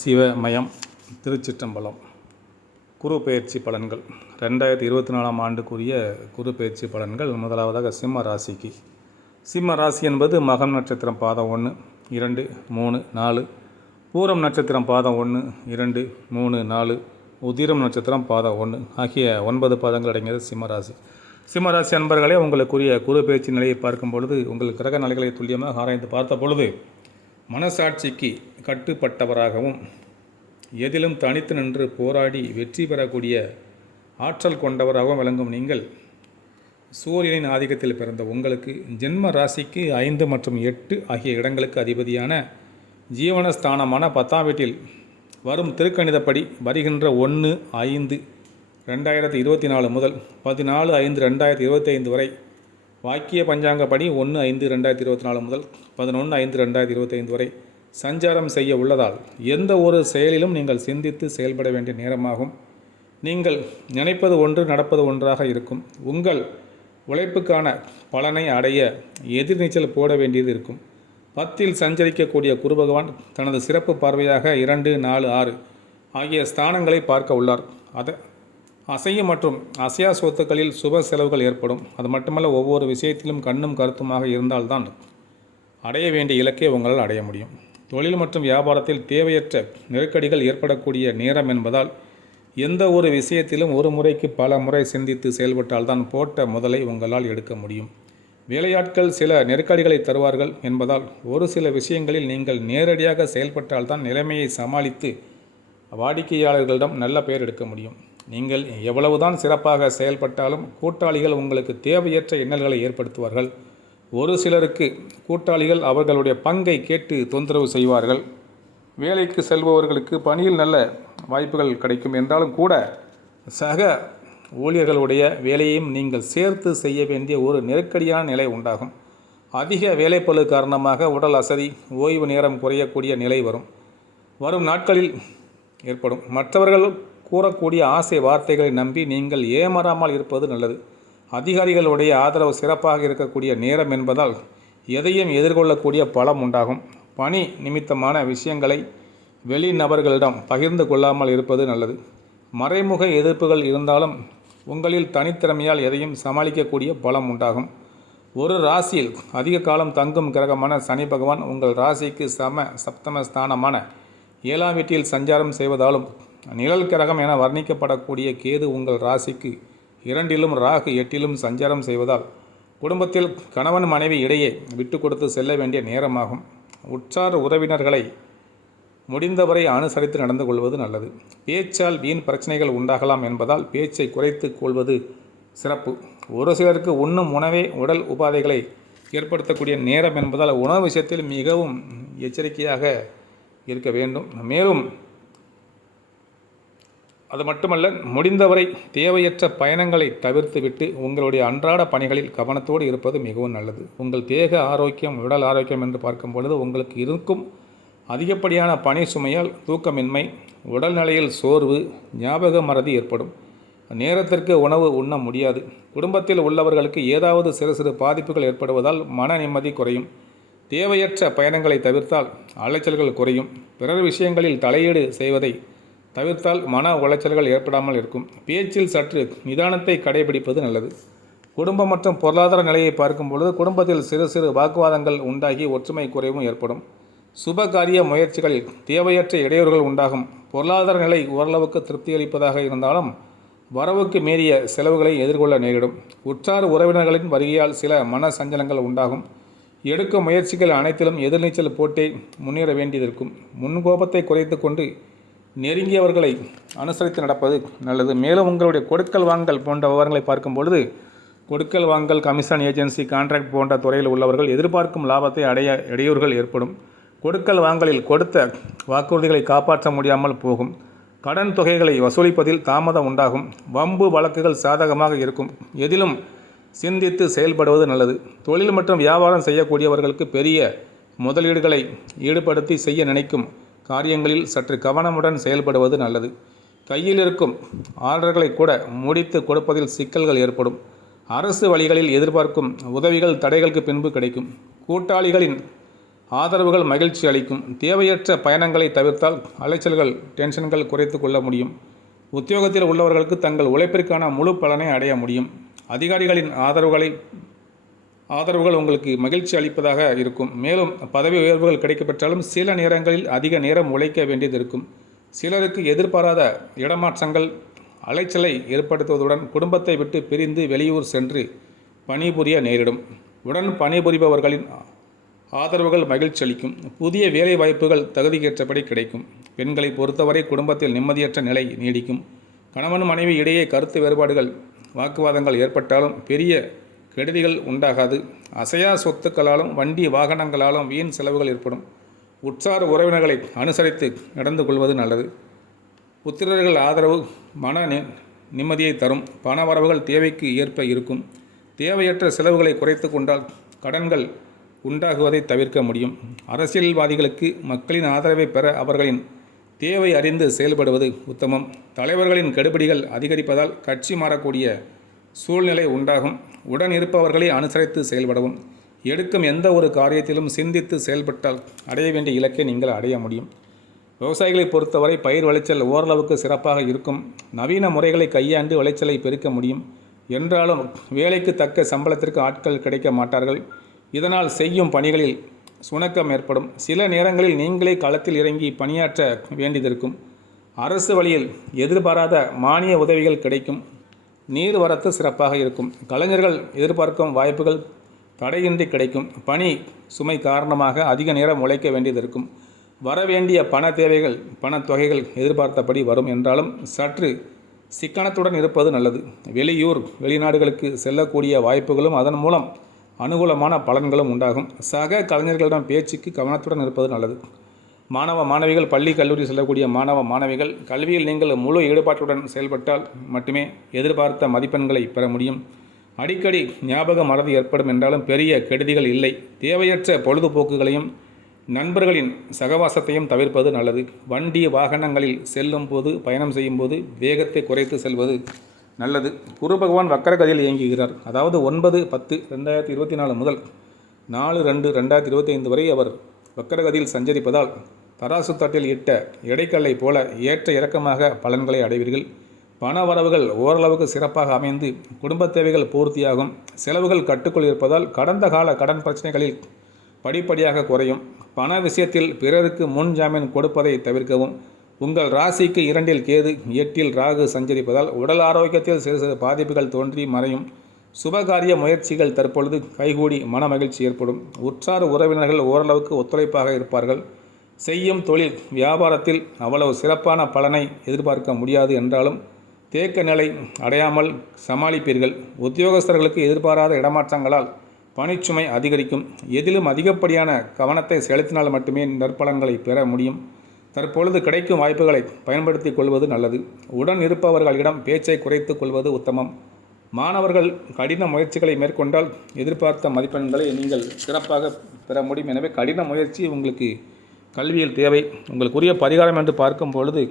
சிவமயம் திருச்சிற்றம்பலம். குரு பெயர்ச்சி பலன்கள் 2024 ஆண்டுக்குரிய குரு பெயர்ச்சி பலன்கள். முதலாவதாக சிம்ம ராசிக்கு. சிம்ம ராசி என்பது மகம் நட்சத்திரம் பாதம் 1, 2, 3, 4, பூரம் நட்சத்திரம் பாதம் 1, 2, 3, 4, உதிரம் நட்சத்திரம் பாதம் 1 ஆகிய 9 பாதங்கள் அடங்கியது சிம்மராசி. சிம்மராசி அன்பர்களே, உங்களுக்குரிய குரு பெயர்ச்சி நிலையை பார்க்கும் பொழுது உங்கள் கிரக நிலைகளை துல்லியமாக ஆராய்ந்து பார்த்த பொழுது மனசாட்சிக்கு கட்டுப்பட்டவராகவும் எதிலும் தனித்து நின்று போராடி வெற்றி பெறக்கூடிய ஆற்றல் கொண்டவராகவும் விளங்கும் நீங்கள் சூரியனின் ஆதிக்கத்தில் பிறந்த உங்களுக்கு ஜென்ம ராசிக்கு 5 மற்றும் 8 ஆகிய இடங்களுக்கு அதிபதியான ஜீவனஸ்தானமான 10ஆம் வீட்டில் வரும் திருக்கணிதப்படி வருகின்ற 1/5/2024 முதல் 14/5/2025 வரை, வாக்கிய பஞ்சாங்கப்படி 1/5/2024 முதல் 11/5/2025 வரை சஞ்சாரம் செய்ய உள்ளதால் எந்த ஒரு செயலிலும் நீங்கள் சிந்தித்து செயல்பட வேண்டிய நேரமாகும். நீங்கள் நினைப்பது ஒன்று, நடப்பது ஒன்றாக இருக்கும். உங்கள் உழைப்புக்கான பலனை அடைய எதிர்நீச்சல் போட வேண்டியது இருக்கும். 10இல் சஞ்சரிக்கக்கூடிய குரு பகவான் தனது சிறப்பு பார்வையாக 2, 4, 6 ஆகிய ஸ்தானங்களை பார்க்க உள்ளார். அசையும் மற்றும் அசையா சொத்துக்களில் சுப செலவுகள் ஏற்படும். அது மட்டுமல்ல, ஒவ்வொரு விஷயத்திலும் கண்ணும் கருத்துமாக இருந்தால்தான் அடைய வேண்டிய இலக்கை உங்களால் அடைய முடியும். தொழில் மற்றும் வியாபாரத்தில் தேவையற்ற நெருக்கடிகள் ஏற்படக்கூடிய நேரம் என்பதால் எந்த ஒரு விஷயத்திலும் ஒரு முறைக்கு பல முறை சிந்தித்து செயல்பட்டால்தான் போட்ட முதலை உங்களால் எடுக்க முடியும். வேலையாட்கள் சில நெருக்கடிகளை தருவார்கள் என்பதால் ஒரு சில விஷயங்களில் நீங்கள் நேரடியாக செயல்பட்டால்தான் நிலைமையை சமாளித்து வாடிக்கையாளர்களிடம் நல்ல பெயர் எடுக்க முடியும். நீங்கள் எவ்வளவுதான் சிறப்பாக செயல்பட்டாலும் கூட்டாளிகள் உங்களுக்கு தேவையற்ற இன்னல்களை ஏற்படுத்துவார்கள். ஒரு சிலருக்கு கூட்டாளிகள் அவர்களுடைய பங்கை கேட்டு தொந்தரவு செய்வார்கள். வேலைக்கு செல்பவர்களுக்கு பணியில் நல்ல வாய்ப்புகள் கிடைக்கும் என்றாலும் கூட சக ஊழியர்களுடைய வேலையையும் நீங்கள் சேர்த்து செய்ய வேண்டிய ஒரு நெருக்கடியான நிலை உண்டாகும். அதிக வேலைப்பளு காரணமாக உடல் அசதி, ஓய்வு நேரம் குறையக்கூடிய நிலை வரும் நாட்களில் ஏற்படும். மற்றவர்கள் கூறக்கூடிய ஆசை வார்த்தைகளை நம்பி நீங்கள் ஏமாறாமல் இருப்பது நல்லது. அதிகாரிகளுடைய ஆதரவு சிறப்பாக இருக்கக்கூடிய நேரம் என்பதால் எதையும் எதிர்கொள்ளக்கூடிய பலம் உண்டாகும். பணி நிமித்தமான விஷயங்களை வெளிநபர்களிடம் பகிர்ந்து கொள்ளாமல் இருப்பது நல்லது. மறைமுக எதிர்ப்புகள் இருந்தாலும் உங்களில் தனித்திறமையால் எதையும் சமாளிக்கக்கூடிய பலம் உண்டாகும். ஒரு ராசியில் அதிக காலம் தங்கும் கிரகமான சனி பகவான் உங்கள் ராசிக்கு சப்தம ஸ்தானமான 7ஆம் வீட்டில் சஞ்சாரம் செய்வதாலும், நிழல் கிரகம் என வர்ணிக்கப்படக்கூடிய கேது உங்கள் ராசிக்கு 2இலும் ராகு 8இலும் சஞ்சாரம் செய்வதால் குடும்பத்தில் கணவன் மனைவி இடையே விட்டு கொடுத்து செல்ல வேண்டிய நேரமாகும். உற்றார் உறவினர்களை முடிந்தவரை அனுசரித்து நடந்து கொள்வது நல்லது. பேச்சால் வீண் பிரச்சனைகள் உண்டாகலாம் என்பதால் பேச்சை குறைத்து கொள்வது சிறப்பு. ஒரு சிலருக்கு உண்ணும் உணவே உடல் உபாதைகளை ஏற்படுத்தக்கூடிய நேரம் என்பதால் உணவு விஷயத்தில் மிகவும் எச்சரிக்கையாக இருக்க வேண்டும். மேலும் அது மட்டுமல்ல, முடிந்தவரை தேவையற்ற பயணங்களை தவிர்த்துவிட்டு உங்களுடைய அன்றாட பணிகளில் கவனத்தோடு இருப்பது மிகவும் நல்லது. உங்கள் தேக ஆரோக்கியம், உடல் ஆரோக்கியம் என்று பார்க்கும் பொழுது உங்களுக்கு இருக்கும் அதிகப்படியான பணி சுமையால் தூக்கமின்மை, உடல்நிலையில் சோர்வு, ஞாபக மறதி ஏற்படும். நேரத்திற்கு உணவு உண்ண முடியாது. குடும்பத்தில் உள்ளவர்களுக்கு ஏதாவது சிறு சிறு பாதிப்புகள் ஏற்படுவதால் மன நிம்மதி குறையும். தேவையற்ற பயணங்களை தவிர்த்தால் அலைச்சல்கள் குறையும். பிறர் விஷயங்களில் தலையீடு செய்வதை தவிர்த்தால் மன உளைச்சல்கள் ஏற்படாமல் இருக்கும். பேச்சில் சற்று நிதானத்தை கடைபிடிப்பது நல்லது. குடும்பம் மற்றும் பொருளாதார நிலையை பார்க்கும் பொழுது குடும்பத்தில் சிறு சிறு வாக்குவாதங்கள் உண்டாகி ஒற்றுமை குறைவும் ஏற்படும். சுபகாரிய முயற்சிகளில் தேவையற்ற இடையூறுகள் உண்டாகும். பொருளாதார நிலை ஓரளவுக்கு திருப்தியளிப்பதாக இருந்தாலும் வரவுக்கு மீறிய செலவுகளை எதிர்கொள்ள நேரிடும். உற்றார் உறவினர்களின் வருகையால் சில மன சஞ்சலங்கள் உண்டாகும். எடுக்கும் முயற்சிகள் அனைத்திலும் எதிர்நீச்சல் போட்டே முன்னேற வேண்டியதற்கும். முன்கோபத்தை குறைத்து கொண்டு நெருங்கியவர்களை அனுசரித்து நடப்பது நல்லது. மேலும் உங்களுடைய கொடுக்கல் வாங்கல் போன்ற விவரங்களை பார்க்கும் பொழுது கொடுக்கல் வாங்கல், கமிஷன் ஏஜென்சி, கான்ட்ராக்ட் போன்ற துறையில் உள்ளவர்கள் எதிர்பார்க்கும் லாபத்தை அடைய இடையூறுகள் ஏற்படும். கொடுக்கல் வாங்கலில் கொடுத்த வாக்குறுதிகளை காப்பாற்ற முடியாமல் போகும். கடன் தொகைகளை வசூலிப்பதில் தாமதம் உண்டாகும். வம்பு வழக்குகள் சாதகமாக இருக்கும். எதிலும் சிந்தித்து செயல்படுவது நல்லது. தொழில் மற்றும் வியாபாரம் செய்யக்கூடியவர்களுக்கு பெரிய முதலீடுகளை ஈடுபடுத்தி செய்ய நினைக்கும் காரியங்களில் சற்று கவனமுடன் செயல்படுவது நல்லது. கையில் இருக்கும் ஆர்டர்களை கூட முடித்து கொடுப்பதில் சிக்கல்கள் ஏற்படும். அரசு வழிகளில் எதிர்பார்க்கும் உதவிகள் தடைகளுக்கு பின்பு கிடைக்கும். கூட்டாளிகளின் ஆதரவுகள் மகிழ்ச்சி அளிக்கும். தேவையற்ற பயணங்களை தவிர்த்தால் அலைச்சல்கள் டென்ஷன்கள் குறைத்து கொள்ள முடியும். உத்தியோகத்தில் உள்ளவர்களுக்கு தங்கள் உழைப்பிற்கான முழு பலனை அடைய முடியும். அதிகாரிகளின் ஆதரவுகள் உங்களுக்கு மகிழ்ச்சி அளிப்பதாக இருக்கும். மேலும் பதவி உயர்வுகள் கிடைக்கப்பெற்றாலும் சில நேரங்களில் அதிக நேரம் உழைக்க வேண்டியது இருக்கும். சிலருக்கு எதிர்பாராத இடமாற்றங்கள் அலைச்சலை ஏற்படுத்துவதுடன் குடும்பத்தை விட்டு பிரிந்து வெளியூர் சென்று பணிபுரிய நேரிடும். உடன் பணிபுரிபவர்களின் ஆதரவுகள் மகிழ்ச்சி அளிக்கும். புதிய வேலை வாய்ப்புகள் தகுதிக்கேற்றபடி கிடைக்கும். பெண்களை பொறுத்தவரை குடும்பத்தில் நிம்மதியற்ற நிலை நீடிக்கும். கணவன் மனைவி இடையே கருத்து வேறுபாடுகள் வாக்குவாதங்கள் ஏற்பட்டாலும் பெரிய கெடுதிகள் உண்டாகாது. அசையா சொத்துக்களாலும் வண்டி வாகனங்களாலும் வீண் செலவுகள் ஏற்படும். உற்சார் உறவினர்களை அனுசரித்து நடந்து கொள்வது நல்லது. புத்திரர்கள் ஆதரவு மன நிம்மதியை தரும். பண வரவுகள் தேவைக்கு ஏற்ப இருக்கும். தேவையற்ற செலவுகளை குறைத்து கொண்டால் கடன்கள் உண்டாகுவதை தவிர்க்க முடியும். அரசியல்வாதிகளுக்கு மக்களின் ஆதரவை பெற அவர்களின் தேவை அறிந்து செயல்படுவது உத்தமம். தலைவர்களின் கெடுபிடிகள் அதிகரிப்பதால் கட்சி மாறக்கூடிய சூழ்நிலை உண்டாகும். உடன் இருப்பவர்களை அனுசரித்து செயல்படவும். எடுக்கும் எந்த ஒரு காரியத்திலும் சிந்தித்து செயல்பட்டால் அடைய வேண்டிய இலக்கை நீங்கள் அடைய முடியும். விவசாயிகளை பொறுத்தவரை பயிர் விளைச்சல் ஓரளவுக்கு சிறப்பாக இருக்கும். நவீன முறைகளை கையாண்டு விளைச்சலை பெருக்க முடியும். என்றாலும் வேலைக்கு தக்க சம்பளத்திற்கு ஆட்கள் கிடைக்க மாட்டார்கள். இதனால் செய்யும் பணிகளில் சுணக்கம் ஏற்படும். சில நேரங்களில் நீங்களே களத்தில் இறங்கி பணியாற்ற வேண்டியதிருக்கும். அரசு வழியில் எதிர்பாராத மானிய உதவிகள் கிடைக்கும். நீர்வரத்து சிறப்பாக இருக்கும். கலைஞர்கள் எதிர்பார்க்கும் வாய்ப்புகள் தடையின்றி கிடைக்கும். பணி சுமை காரணமாக அதிக நேரம் உழைக்க வேண்டியது இருக்கும். வரவேண்டிய பண தேவைகள் பணத்தொகைகள் எதிர்பார்த்தபடி வரும். என்றாலும் சற்று சிக்கனத்துடன் இருப்பது நல்லது. வெளியூர் வெளிநாடுகளுக்கு செல்லக்கூடிய வாய்ப்புகளும் அதன் மூலம் அனுகூலமான பலன்களும் உண்டாகும். சக கலைஞர்களிடம் பேச்சுக்கு கவனத்துடன் இருப்பது நல்லது. மாணவ மாணவிகள் பள்ளி கல்லூரி செல்லக்கூடிய மாணவ மாணவிகள் கல்வியில் நீங்கள் முழு ஈடுபாட்டுடன் செயல்பட்டால் மட்டுமே எதிர்பார்த்த மதிப்பெண்களை பெற முடியும். அடிக்கடி ஞாபக மறதி ஏற்படும். என்றாலும் பெரிய கெடுதிகள் இல்லை. தேவையற்ற பொழுதுபோக்குகளையும் நண்பர்களின் சகவாசத்தையும் தவிர்ப்பது நல்லது. வண்டி வாகனங்களில் செல்லும் போது பயணம் செய்யும் போது வேகத்தை குறைத்து செல்வது நல்லது. குரு பகவான் வக்கரகதியில் இயங்குகிறார். அதாவது 9/10/2024 முதல் 4/2/2025 வரை அவர் வக்கரகதியில் சஞ்சரிப்பதால் தராசு தட்டில் இட்ட எடைக்கல்லை போல ஏற்ற இறக்கமாக பலன்களை அடைவீர்கள். பண வரவுகள் ஓரளவுக்கு சிறப்பாக அமைந்து குடும்ப தேவைகள் பூர்த்தியாகும். செலவுகள் கட்டுக்குள் இருப்பதால் கடந்த கால கடன் பிரச்சனைகளில் படிப்படியாக குறையும். பண விஷயத்தில் பிறருக்கு முன் ஜாமீன் கொடுப்பதை தவிர்க்கவும். உங்கள் ராசிக்கு 2இல் கேது 8இல் ராகு சஞ்சரிப்பதால் உடல் ஆரோக்கியத்தில் சிறு சிறு பாதிப்புகள் தோன்றி மறையும். சுபகாரிய முயற்சிகள் தற்பொழுது கைகூடி மன மகிழ்ச்சி ஏற்படும். உற்றார் உறவினர்கள் ஓரளவுக்கு ஒத்துழைப்பாக இருப்பார்கள். செய்யும் தொழில் வியாபாரத்தில் அவ்வளவு சிறப்பான பலனை எதிர்பார்க்க முடியாது. என்றாலும் தேக்க நிலை அடையாமல் சமாளிப்பீர்கள். உத்தியோகஸ்தர்களுக்கு எதிர்பாராத இடமாற்றங்களால் பணிச்சுமை அதிகரிக்கும். எதிலும் அதிகப்படியான கவனத்தை செலுத்தினால் மட்டுமே நற்பலன்களை பெற முடியும். தற்பொழுது கிடைக்கும் வாய்ப்புகளை பயன்படுத்தி கொள்வது நல்லது. உடன் இருப்பவர்களிடம் பேச்சை குறைத்து கொள்வது உத்தமம். மாணவர்கள் கடின முயற்சிகளை மேற்கொண்டால் எதிர்பார்த்த மதிப்பெண்களை நீங்கள் சிறப்பாக பெற முடியும். எனவே கடின முயற்சி உங்களுக்கு கல்வியில் தேவை. உங்களுக்குரிய பரிகாரம் என்று பார்க்கும் பொழுது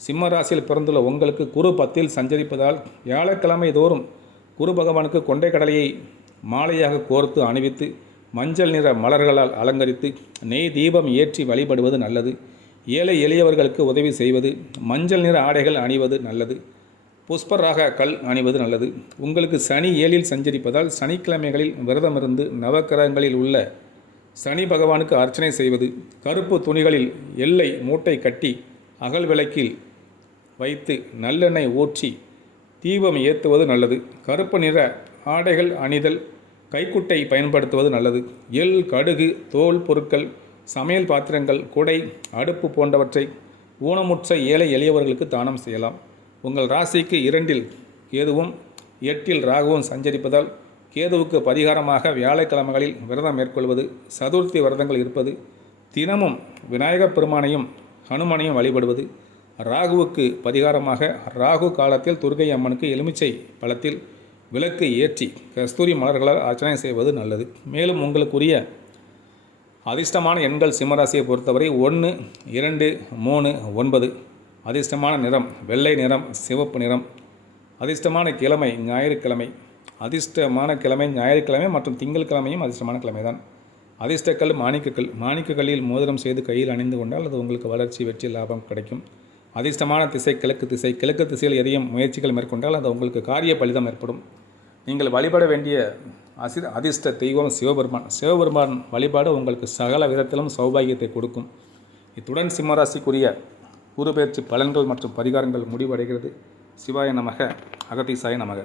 சிம்ம ராசியில் பிறந்துள்ள உங்களுக்கு குரு 10இல் சஞ்சரிப்பதால் வியாழக்கிழமை தோறும் குரு பகவானுக்கு கொண்டை கடலையை மாலையாக கோர்த்து அணிவித்து மஞ்சள் நிற மலர்களால் அலங்கரித்து நெய் தீபம் ஏற்றி வழிபடுவது நல்லது. ஏழை எளியவர்களுக்கு உதவி செய்வது, மஞ்சள் நிற ஆடைகள் அணிவது நல்லது. புஷ்பராக கல் அணிவது நல்லது. உங்களுக்கு சனி 7இல் சஞ்சரிப்பதால் சனிக்கிழமைகளில் விரதமிருந்து நவக்கிரகங்களில் உள்ள சனி பகவானுக்கு அர்ச்சனை செய்வது, கருப்பு துணிகளில் எல்லை மூட்டை கட்டி அகல் விளக்கில் வைத்து நல்லெண்ணெய் ஊற்றி தீபம் ஏற்றுவது நல்லது. கருப்பு நிற ஆடைகள் அணிதல், கைக்குட்டை பயன்படுத்துவது நல்லது. எள், கடுகு, தோல் பொருட்கள், சமையல் பாத்திரங்கள், குடை, அடுப்பு போன்றவற்றை ஊனமுற்ற ஏழை எளியவர்களுக்கு தானம் செய்யலாம். உங்கள் ராசிக்கு 2இல் கேதுவும் 8இல் ராகுவும் சஞ்சரிப்பதால் கேதுவுக்கு பரிகாரமாக வியாழக்கிழமைகளில் விரதம் மேற்கொள்வது, சதுர்த்தி விரதங்கள் இருப்பது, தினமும் விநாயகப் பெருமானையும் ஹனுமனையும் வழிபடுவது, ராகுவுக்கு பரிகாரமாக ராகு காலத்தில் துர்க்கை அம்மனுக்கு எலுமிச்சை பழத்தில் விளக்கு ஏற்றி கஸ்தூரி மலர்களால் அர்ச்சனை செய்வது நல்லது. மேலும் உங்களுக்குரிய அதிர்ஷ்டமான எண்கள் சிம்மராசியை பொறுத்தவரை 1, 2, 3, 9. அதிர்ஷ்டமான நிறம் வெள்ளை நிறம், சிவப்பு நிறம். அதிர்ஷ்டமான கிழமை ஞாயிற்றுக்கிழமை. அதிர்ஷ்டமான கிழமை ஞாயிற்றுக்கிழமை மற்றும் திங்கட்கிழமையும் அதிர்ஷ்டமான கிழமை தான். அதிர்ஷ்டக்கல் மாணிக்கக்கல். மாணிக்கக்கல்லில் மோதிரம் செய்து கையில் அணிந்து கொண்டால் அது உங்களுக்கு வளர்ச்சி, வெற்றி, லாபம் கிடைக்கும். அதிர்ஷ்டமான திசை கிழக்கு திசை. கிழக்கு திசையில் எதையும் முயற்சிகள் மேற்கொண்டால் அது உங்களுக்கு காரிய பலிதம் ஏற்படும். நீங்கள் வழிபட வேண்டிய அதிர்ஷ்ட தெய்வம் சிவபெருமான். சிவபெருமான் வழிபாடு உங்களுக்கு சகல விதத்திலும் சௌபாகியத்தை கொடுக்கும். இத்துடன் சிம்மராசிக்குரிய குரு பெயர்ச்சி பலன்கள் மற்றும் பரிகாரங்கள் முடிவடைகிறது. சிவாய நமக. அகதீசாய நமக.